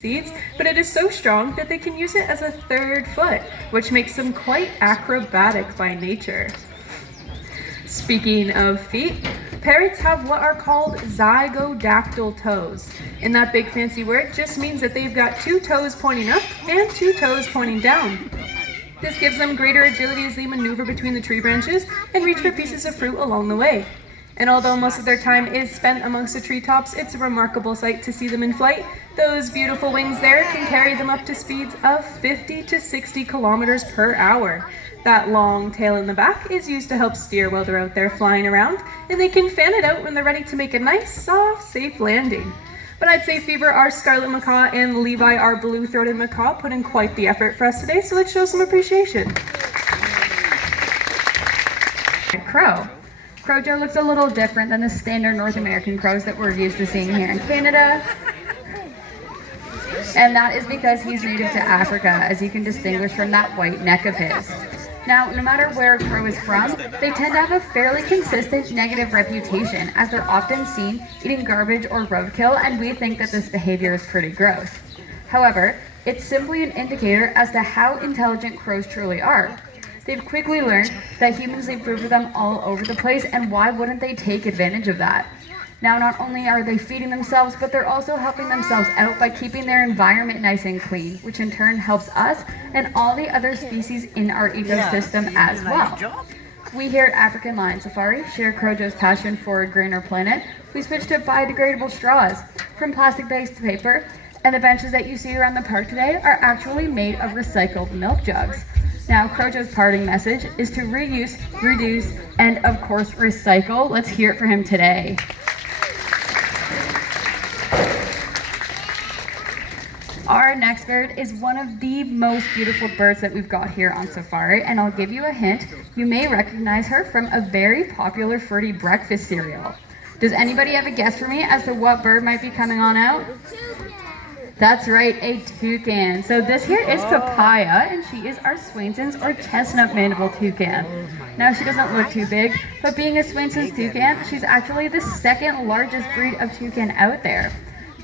seeds, but it is so strong that they can use it as a third foot, which makes them quite acrobatic by nature. Speaking of feet, parrots have what are called zygodactyl toes. And that big fancy word just means that they've got 2 toes pointing up and 2 toes pointing down. This gives them greater agility as they maneuver between the tree branches and reach for pieces of fruit along the way. And although most of their time is spent amongst the treetops, it's a remarkable sight to see them in flight. Those beautiful wings there can carry them up to speeds of 50 to 60 kilometers per hour. That long tail in the back is used to help steer while they're out there flying around, and they can fan it out when they're ready to make a nice, soft, safe landing. But I'd say Fever, our scarlet macaw, and Levi, our blue-throated macaw, put in quite the effort for us today, so let's show some appreciation. Crow. Crojo looks a little different than the standard North American crows that we're used to seeing here in Canada. And that is because he's native to Africa, as you can distinguish from that white neck of his. Now, no matter where a crow is from, they tend to have a fairly consistent negative reputation, as they're often seen eating garbage or roadkill, and we think that this behavior is pretty gross. However, it's simply an indicator as to how intelligent crows truly are. They've quickly learned that humans leave food for them all over the place, and why wouldn't they take advantage of that? Now, not only are they feeding themselves, but they're also helping themselves out by keeping their environment nice and clean, which in turn helps us and all the other species in our ecosystem as well. We here at African Lion Safari share Crojo's passion for a greener planet. We switched to biodegradable straws, from plastic bags to paper, and the benches that you see around the park today are actually made of recycled milk jugs. Now, Crojo's parting message is to reuse, reduce, and of course, recycle. Let's hear it for him today. Our next bird is one of the most beautiful birds that we've got here on safari, and I'll give you a hint. You may recognize her from a very popular fruity breakfast cereal. Does anybody have a guess for me as to what bird might be coming on out? That's right, a toucan. So this here is Papaya, and she is our Swainson's or chestnut mandible toucan. Now, she doesn't look too big, but being a Swainson's toucan, she's actually the second largest breed of toucan out there.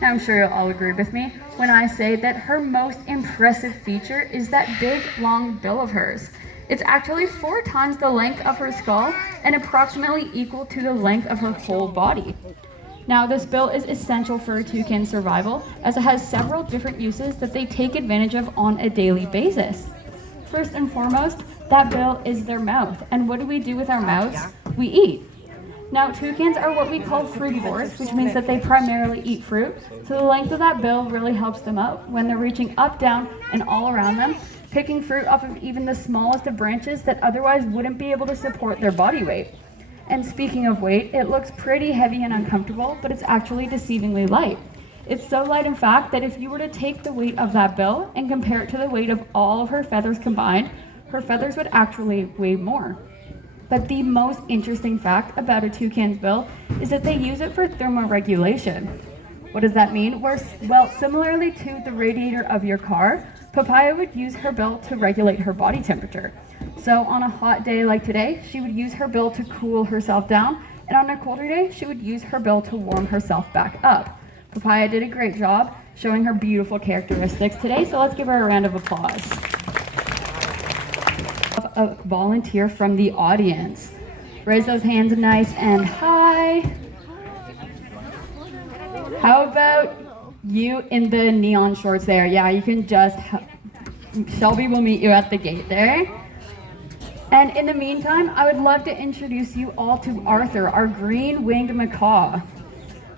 Now, I'm sure you'll all agree with me when I say that her most impressive feature is that big, long bill of hers. It's actually 4 times the length of her skull and approximately equal to the length of her whole body. Now, this bill is essential for a toucan's survival, as it has several different uses that they take advantage of on a daily basis. First and foremost, that bill is their mouth. And what do we do with our mouths? We eat. Now, toucans are what we call frugivores, which means that they primarily eat fruit. So the length of that bill really helps them out when they're reaching up, down, and all around them, picking fruit off of even the smallest of branches that otherwise wouldn't be able to support their body weight. And speaking of weight, it looks pretty heavy and uncomfortable, but it's actually deceivingly light. It's so light, in fact, that if you were to take the weight of that bill and compare it to the weight of all of her feathers combined, her feathers would actually weigh more. But the most interesting fact about a toucan's bill is that they use it for thermoregulation. What does that mean? Well, similarly to the radiator of your car, Papaya would use her bill to regulate her body temperature. So on a hot day like today, she would use her bill to cool herself down, and on a colder day, she would use her bill to warm herself back up. Papaya did a great job showing her beautiful characteristics today, so let's give her a round of applause. A volunteer from the audience. Raise those hands nice and high. How about you in the neon shorts there? Yeah, you can just, Shelby will meet you at the gate there. And in the meantime, I would love to introduce you all to Arthur, our green-winged macaw.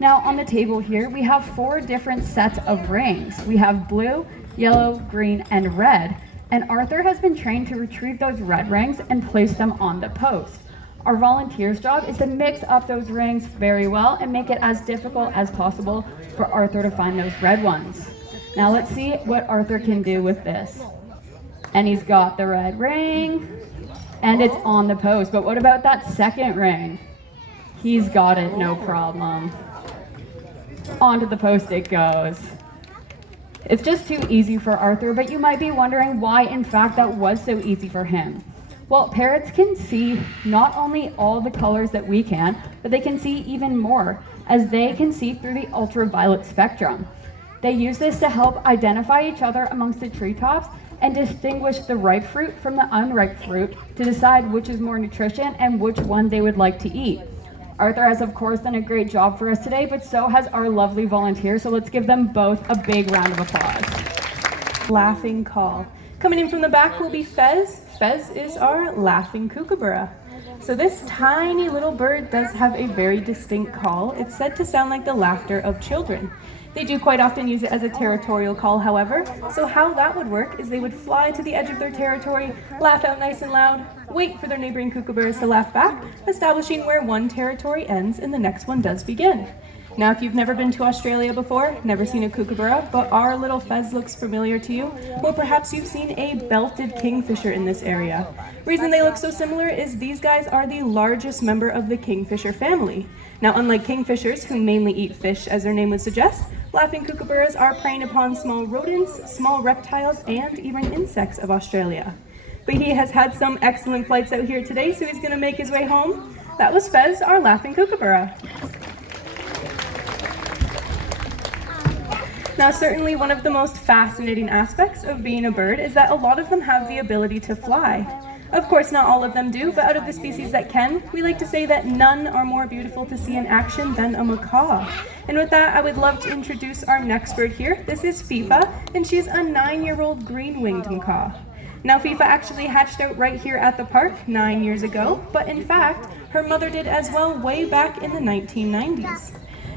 Now on the table here, we have 4 different sets of rings. We have blue, yellow, green, and red. And Arthur has been trained to retrieve those red rings and place them on the post. Our volunteer's job is to mix up those rings very well and make it as difficult as possible for Arthur to find those red ones. Now let's see what Arthur can do with this. And he's got the red ring, and it's on the post. But what about that second ring? He's got it, no problem. Onto the post it goes. It's just too easy for Arthur, but you might be wondering why, in fact, that was so easy for him. Well, parrots can see not only all the colors that we can, but they can see even more, as they can see through the ultraviolet spectrum. They use this to help identify each other amongst the treetops and distinguish the ripe fruit from the unripe fruit to decide which is more nutrition and which one they would like to eat. Arthur has, of course, done a great job for us today, but so has our lovely volunteer, so let's give them both a big round of applause. Laughing call. Coming in from the back will be Fez. Fez is our laughing kookaburra. So this tiny little bird does have a very distinct call. It's said to sound like the laughter of children. They do quite often use it as a territorial call, however. So how that would work is they would fly to the edge of their territory, laugh out nice and loud, wait for their neighboring kookaburras to laugh back, establishing where one territory ends and the next one does begin. Now, if you've never been to Australia before, never seen a kookaburra, but our little Fez looks familiar to you, well, perhaps you've seen a belted kingfisher in this area. Reason they look so similar is these guys are the largest member of the kingfisher family. Now, unlike kingfishers, who mainly eat fish, as their name would suggest, laughing kookaburras are preying upon small rodents, small reptiles, and even insects of Australia. But he has had some excellent flights out here today, so he's going to make his way home. That was Fez, our laughing kookaburra. Now, certainly one of the most fascinating aspects of being a bird is that a lot of them have the ability to fly. Of course, not all of them do, but out of the species that can, we like to say that none are more beautiful to see in action than a macaw. And with that, I would love to introduce our next bird here. This is FIFA, and she's a 9-year-old green-winged macaw. Now, FIFA actually hatched out right here at the park 9 years ago, but in fact, her mother did as well way back in the 1990s.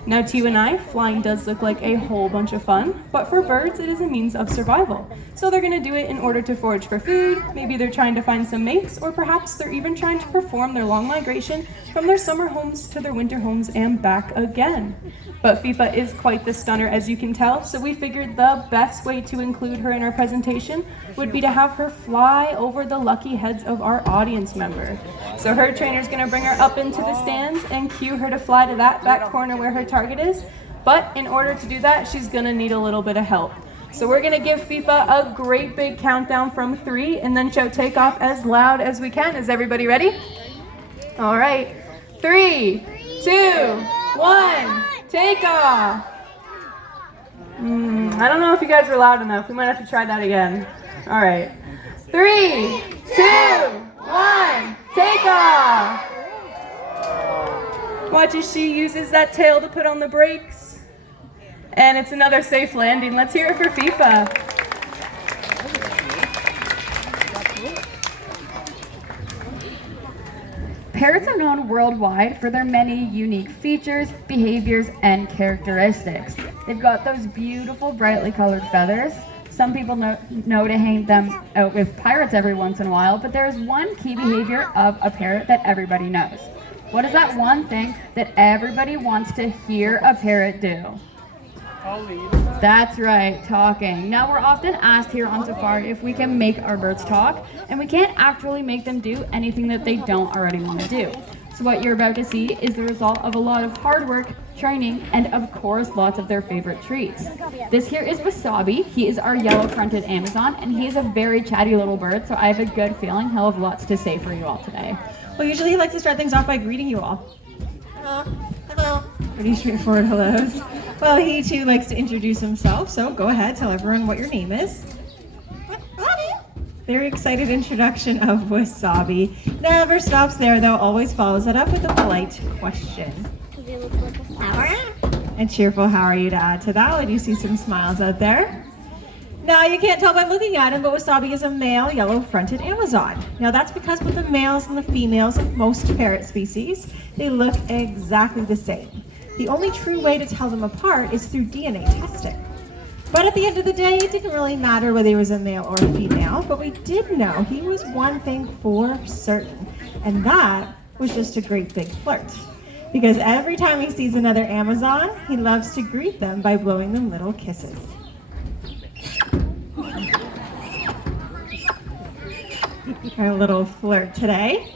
Now, to you and I, flying does look like a whole bunch of fun, but for birds, it is a means of survival. So they're going to do it in order to forage for food, maybe they're trying to find some mates, or perhaps they're even trying to perform their long migration from their summer homes to their winter homes and back again. But FIFA is quite the stunner, as you can tell, so we figured the best way to include her in our presentation would be to have her fly over the lucky heads of our audience member. So her trainer's going to bring her up into the stands and cue her to fly to that back corner where her target is. But in order to do that, she's going to need a little bit of help. So we're going to give FIFA a great big countdown from 3 and then shout takeoff as loud as we can. Is everybody ready? All right. 3, 2, 1, take off. I don't know if you guys were loud enough. We might have to try that again. All right. 3, 2, 1, take off. Watch as she uses that tail to put on the brakes. And it's another safe landing. Let's hear it for FIFA. Parrots are known worldwide for their many unique features, behaviors, and characteristics. They've got those beautiful, brightly colored feathers. Some people know to hang them out with pirates every once in a while, but there is one key behavior of a parrot that everybody knows. What is that one thing that everybody wants to hear a parrot do? That's right, talking. Now, we're often asked here on Safari if we can make our birds talk, and we can't actually make them do anything that they don't already want to do. So what you're about to see is the result of a lot of hard work, training, and of course, lots of their favorite treats. This here is Wasabi. He is our yellow-fronted Amazon, and he is a very chatty little bird, so I have a good feeling he'll have lots to say for you all today. Well, usually he likes to start things off by greeting you all. Hello. Hello. Pretty straightforward hellos. Well, he too likes to introduce himself, so go ahead, tell everyone what your name is. Very excited introduction of Wasabi. Never stops there, though, always follows it up with a polite question. And cheerful, how are you to add to that? I do see some smiles out there. Now, you can't tell by looking at him, but Wasabi is a male yellow-fronted Amazon. Now, that's because with the males and the females of most parrot species, they look exactly the same. The only true way to tell them apart is through DNA testing. But at the end of the day, it didn't really matter whether he was a male or a female, but we did know he was one thing for certain, and that was just a great big flirt. Because every time he sees another Amazon, he loves to greet them by blowing them little kisses. Our little flirt today.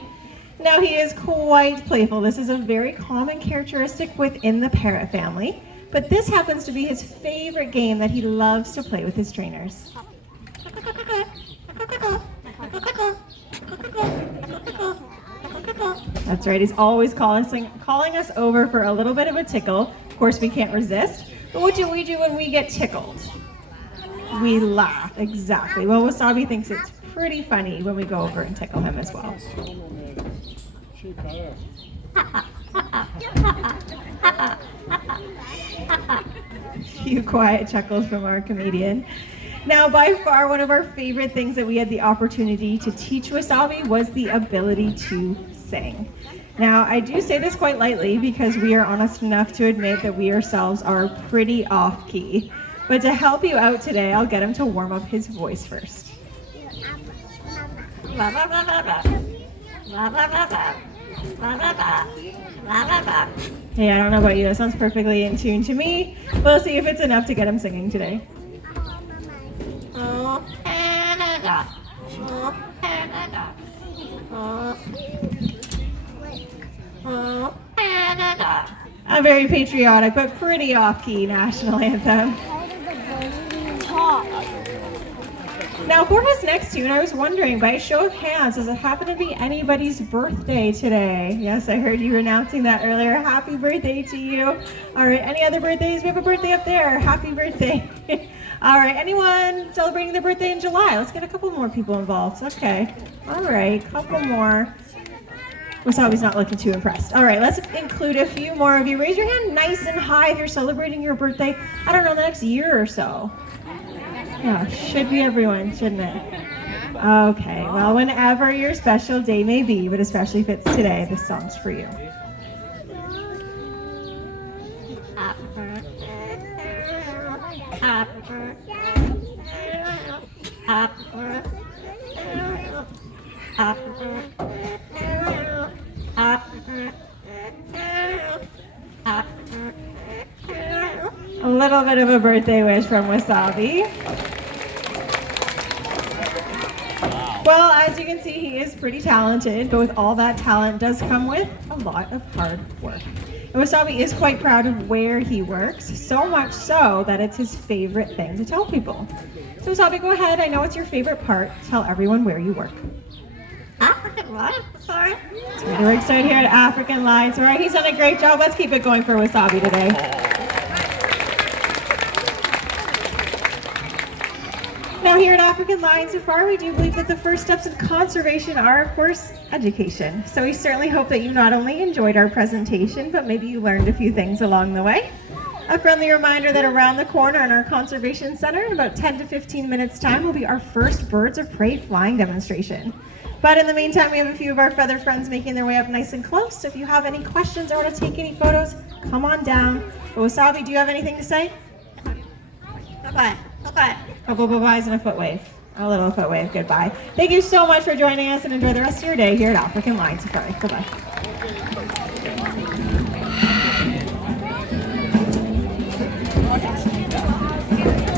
Now, he is quite playful. This is a very common characteristic within the parrot family, but this happens to be his favorite game that he loves to play with his trainers. That's right, he's always calling us over for a little bit of a tickle. Of course, we can't resist. But what do we do when we get tickled? We laugh, exactly. Well, Wasabi thinks it's pretty funny when we go over and tickle him as well. A few quiet chuckles from our comedian. Now, by far, one of our favorite things that we had the opportunity to teach Wasabi was the ability to sing. Now, I do say this quite lightly because we are honest enough to admit that we ourselves are pretty off-key. But to help you out today, I'll get him to warm up his voice first. Hey, I don't know about you, that sounds perfectly in tune to me. We'll see if it's enough to get him singing today. A very patriotic but pretty off-key national anthem. Now for his next tune, I was wondering, by a show of hands, does it happen to be anybody's birthday today? Yes, I heard you announcing that earlier. Happy birthday to you. All right, any other birthdays? We have a birthday up there. Happy birthday. All right, anyone celebrating their birthday in July? Let's get a couple more people involved. Okay, all right, couple more. Wasabi's not looking too impressed. All right, let's include a few more of you. Raise your hand nice and high if you're celebrating your birthday, I don't know, the next year or so. Yeah, should be everyone, shouldn't it? Okay, well, whenever your special day may be, but especially if it's today, this song's for you. A little bit of a birthday wish from Wasabi. Well, as you can see, he is pretty talented, but with all that talent does come with a lot of hard work. And Wasabi is quite proud of where he works, so much so that it's his favorite thing to tell people. So Wasabi, go ahead. I know it's your favorite part. Tell everyone where you work. African Lions, sorry. So we work started here at African Lions. All right, he's done a great job. Let's keep it going for Wasabi today. Now here at African Lions Safari, we do believe that the first steps in conservation are, of course, education. So we certainly hope that you not only enjoyed our presentation, but maybe you learned a few things along the way. A friendly reminder that around the corner in our conservation center, in about 10 to 15 minutes time, will be our first birds of prey flying demonstration. But in the meantime, we have a few of our feather friends making their way up nice and close. So if you have any questions or want to take any photos, come on down. But Wasabi, do you have anything to say? Bye-bye. Bye-bye. A couple bye-byes and a foot wave. A little foot wave, goodbye. Thank you so much for joining us and enjoy the rest of your day here at African Lions Safari. Bye-bye.